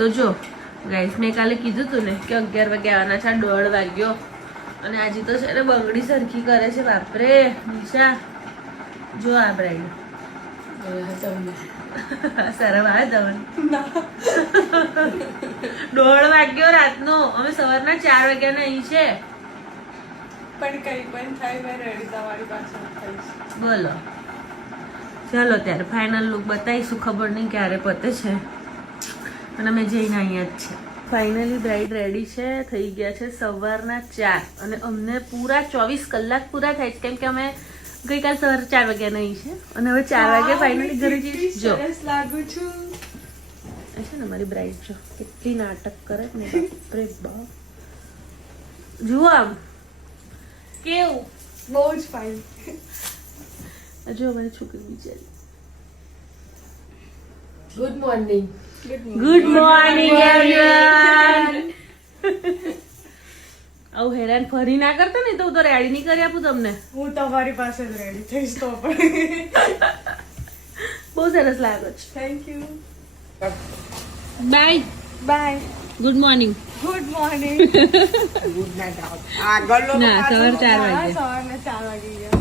તો જો ગાઈસ મેં કાલે કીધું તું ને કે 11 વાગે આવવાના છે, 1:30 વાગ્યો અને આજે તો છે ને બંગડી સરખી કરે છે. બાપરે નિશા જો આ બ્રાઈડ શરમ આવે તમને? 1:30 વાગ્યો રાતનો, અમે સવારના 4 વાગ્યાના અહીં છે. પણ કઈ પણ થાય મેં રેડી તમારી પાસે થઈશ. બોલો ચાલો ત્યારે ફાઇનલ લુક બતાવીશું. ખબર નહીં ક્યારે પતે છે અને અમે જઈને અહીંયા જ છે. ફાઇનલી બ્રાઇડ રેડી છે, થઈ ગયા છે સવારના 4 અને અમને પૂરા 24 કલાક પૂરા થાય છે, કેમ કે અમે ગઈકાલ સવારે 4 વાગ્યાના અહીં છે અને હવે 4 વાગે ફાઇનલી ઘરે જઈએ. જો સરસ લાગુ છું. છે ને મારી બ્રાઇડ જો કેટલી નાટક કરે ને, બાપરે બાપ. જુઓ આમ કેવું બહુ જ ફાઇન. જો અમારી છોકરી બિચારી. Good morning. Good morning everyone. આવું હેરાન ફરી ના કરતા ને તો હું તો રેડી નહીં કરી આપું તમને. હું તમારી પાસે જ રેડી થઈશ તો પણ. બહુ સરસ લાગો છો. Thank you. Bye bye. Good morning. Good morning. Good night. આગળનો ના સવાર 4 વાગે. સવારના 4 વાગે ગયા.